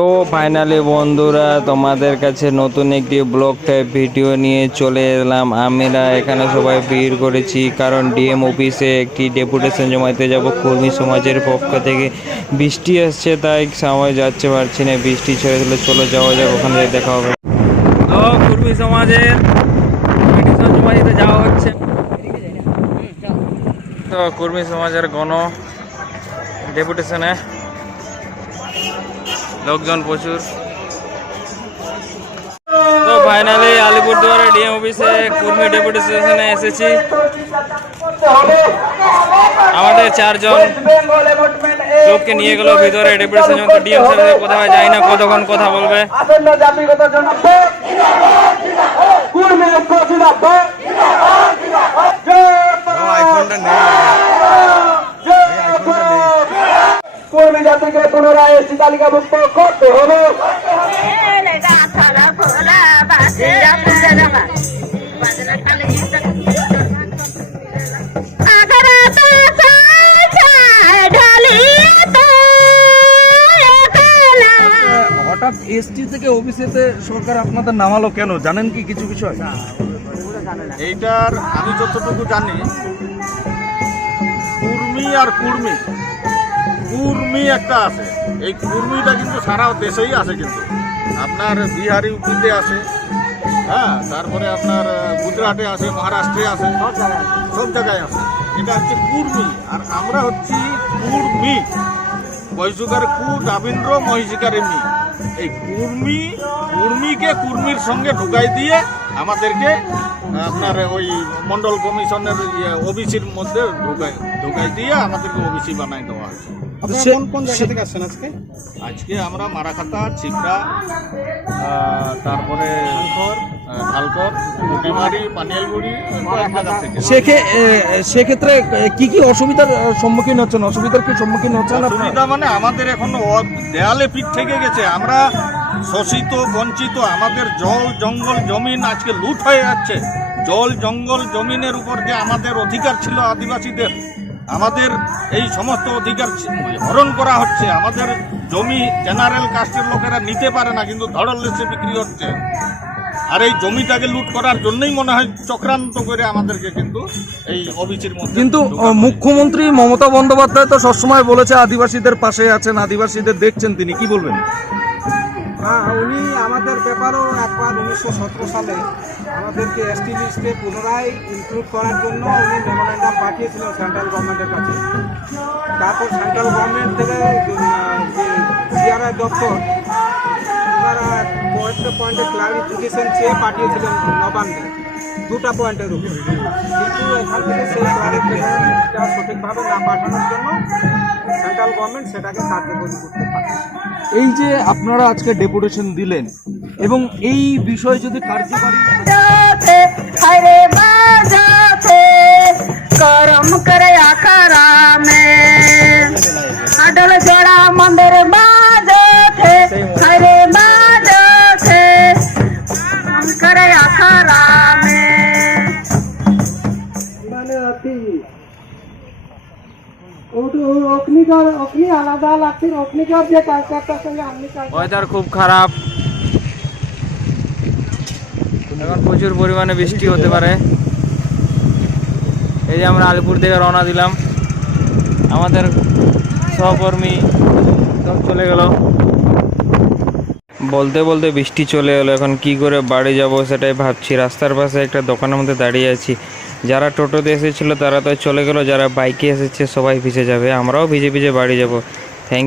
তো ফাইনালি বন্ধুরা, তোমাদের কাছে নতুন একটি ব্লগ টাইপ ভিডিও নিয়ে চলে এলাম। আমরা এখানে সবাই ভিড় করেছি, কারণ ডিএম অফিসে একটি ডেপুটেশন জমাইতে যাব। কর্মী সমাজের পক্ষ থেকে বৃষ্টি আসছে, তাই সময় যাচ্ছে, পারছি না। বৃষ্টি ছেড়ে দিলে চলে যাওয়া যাক, ওখানে দেখা হবে। তো কর্মী সমাজের যাওয়া হচ্ছে। তো কর্মী সমাজের গণ ডেপুটেশনে লোকজন প্রচুর। তো ফাইনালি আলিপুরদুয়ারে ডিএম অফিসে কুর্মি কর্মী ডেপুটেশনে এসেছি। আমাদের চারজন লোককে নিয়ে গেল ভিতরে। ডেপুটেশন তো ডিএম স্যার কোথায় যাই না, কতক্ষণ কথা বলবে। ঐক্য জিন্দাবাদ পুনরায় এসটি তালিকাভুক্ত করতে হবে। হঠাৎ এসটি থেকে ওবিসিতে সরকার আপনাদের নামালো কেন? জানেন কি কিছু বিষয়? এইটার আমি যতটুকু জানি কুর্মি আর কুর্মি কুর্মি একটা আছে। এই কুর্মিটা কিন্তু সারা দেশেই আছে কিন্তু। আপনার বিহারি ইউপিতে আছে হ্যাঁ তারপরে আপনার গুজরাটে আছে, মহারাষ্ট্রে আছে, সব জায়গায় আছে। এটা হচ্ছে কুর্মি। আর আমরা হচ্ছি কুর্মি। বৈশুকার কু ডাবিন্দ্র মহিষিকার মি এই কুর্মি, কুর্মিকে কুর্মির সঙ্গে ঢুকাই দিয়ে আমাদেরকে আপনার ওই মন্ডল কমিশনের ওবিসির মধ্যে ঢুকাই ঢুকাই দিয়ে আমাদেরকে ওবিসি বানাই দেওয়া হয়েছে। কোন কোন জায়গা থেকে আজকে? আমরা মারাখাতা চিপড়া তারপরে ঢালকর কুটিমারি পানিয়ালগুড়ি সেখে সেক্ষেত্রে কি কি অসুবিধার সম্মুখীন হচ্ছেন? অসুবিধার কি সম্মুখীন হচ্ছেন? অসুবিধা মানে আমাদের এখন অ- দেয়ালে পিঠ থেকে গেছে। আমরা শোষিত বঞ্চিত আমাদের জল জঙ্গল জমিন আজকে লুট হয়ে যাচ্ছে। জল জঙ্গল জমিনের উপর যে আমাদের অধিকার ছিল আদিবাসীদের আমাদের এই সমস্ত অধিকার হরণ করা হচ্ছে। আমাদের জমি জেনারেল কাস্টের লোকেরা নিতে পারে না কিন্তু ধড়ল্লেসে বিক্রি হচ্ছে। আর এই জমিটাকে লুট করার জন্যই মনে হয় চক্রান্ত করে আমাদেরকে কিন্তু এই অবিচির মধ্যে কিন্তু। মুখ্যমন্ত্রী মমতা বন্দ্যোপাধ্যায় তো সবসময় বলেছে আদিবাসীদের পাশে আছেন আদিবাসীদের দেখছেন তিনি। কি বলবেন? হ্যাঁ উনি আমাদের ব্যাপারেও একবার উনিশশো সতেরো সালে আমাদেরকে এসটি লিস্টে পুনরায় ইনক্লুড করার জন্য উনি মেমোরেন্ডাম পাঠিয়েছিলেন সেন্ট্রাল গভর্নমেন্টের কাছে। তারপর সেন্ট্রাল গভর্নমেন্ট থেকে সিআরআই দপ্তর, তারা কয়েকটা পয়েন্টে ক্লারিফিকেশন চেয়ে পাঠিয়েছিলেন নবান্নে। দুটা পয়েন্টের উপরে। কিন্তু এখান থেকে সেই ক্লারিফিকেশনটা সঠিকভাবে না পাঠানোর জন্য সেন্ট্রাল গভর্নমেন্ট সেটাকে কার্যকরী করতে পারে। এই যে আপনারা আজকে ডেপুটেশন দিলেন এবং এই বিষয়ে যদি কার্যকরী করম ওয়েদার খুব খারাপ। এখন প্রচুর পরিমাণে বৃষ্টি হতে পারে। এই যে আমরা আলিপুর থেকে রওনা দিলাম। আমাদের সহকর্মী সব চলে গেল। বলতে বলতে বৃষ্টি চলে এলো। এখন কি করে বাড়ি যাব সেটাই ভাবছি। রাস্তার পাশে একটা দোকানের মধ্যে দাঁড়িয়ে আছি। যারা টোটোতে এসেছিল তারা তো চলে গেল, যারা বাইকে এসেছে সবাই ভিজে যাবে, আমরাও ভিজে ভিজে বাড়ি যাব।